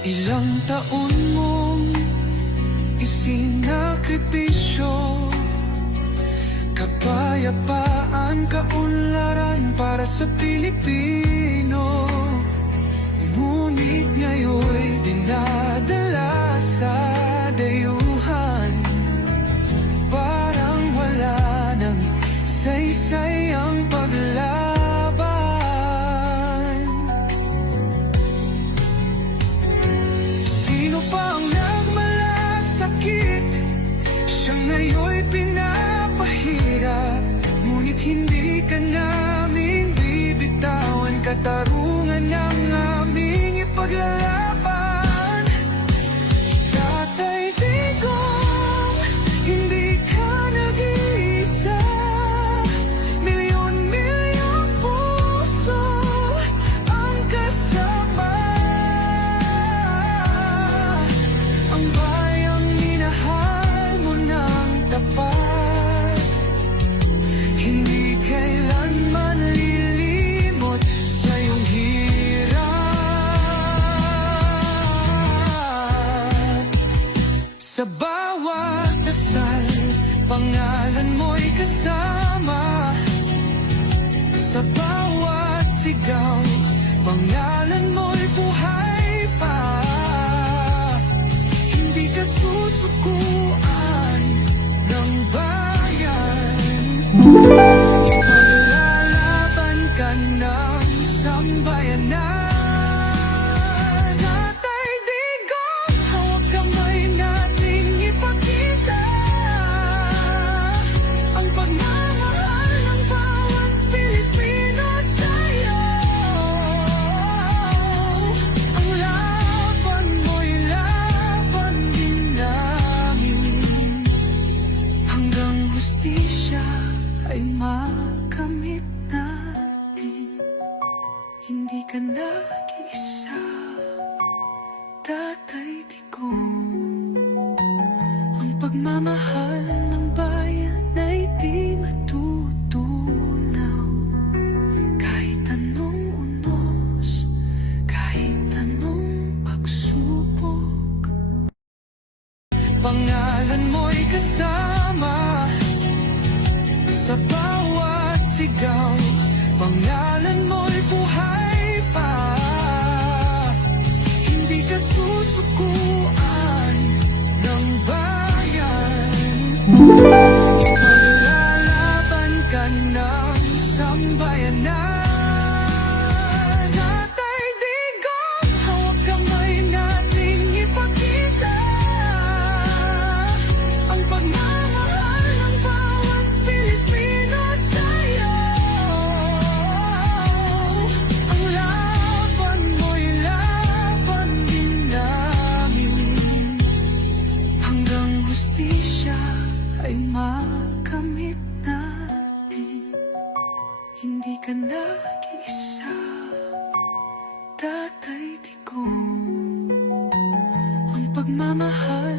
Ilang taon mong isinakripisyo, kapayapaan, kaunlaran para sa Pilipino. Ngunit ngayon'y dinadala sa dayuhan, parang wala nang saysay ang paglaban. Sino pa ang nagmalasakit? Siya ngayon'y pinapahirap, ngunit hindi ka namin bibitawan. Katarungan ng aming ipaglalaban. Tatay Digong, hindi ka nag-iisa. Milyon-milyong puso ang kasama. Ang bayang minahal mo ng tapat, hindi kailanman lilimot sa iyong hirap. Sa bawat dasal, pangalan mo'y kasama. Sa bawat sigaw, pangalan mo'y buhay pa. Hindi ka susukuan ng bayan. Maglalaban ka ng sambayanan. Tatay Digong, hawak kamay nating ipakita ang pagmamahal ng bawat Pilipino sa'yo. Ang laban mo'y laban din namin, hanggang hustisya ay makamit natin. Hindi ka nag-iisa, Tatay Digong. Ang pagmamahal ng bayan ay di matutunaw, kahit anong unos, kahit anong pagsubok. Pangalan mo'y kasama sa bawat sigaw, pangalan mo'y buhay pa. Hindi ka susukuan ng bayan. Maglalaban ka ng sambayanan. Tatay Digong, hawak kamay nating ipakita ang pagmamahal ng bawat Pilipino sa'yo. Ang laban mo'y laban din namin, hanggang hustisya ay makamit natin. Hindi ka nag-iisa, Tatay Digong. Ang pagmamahal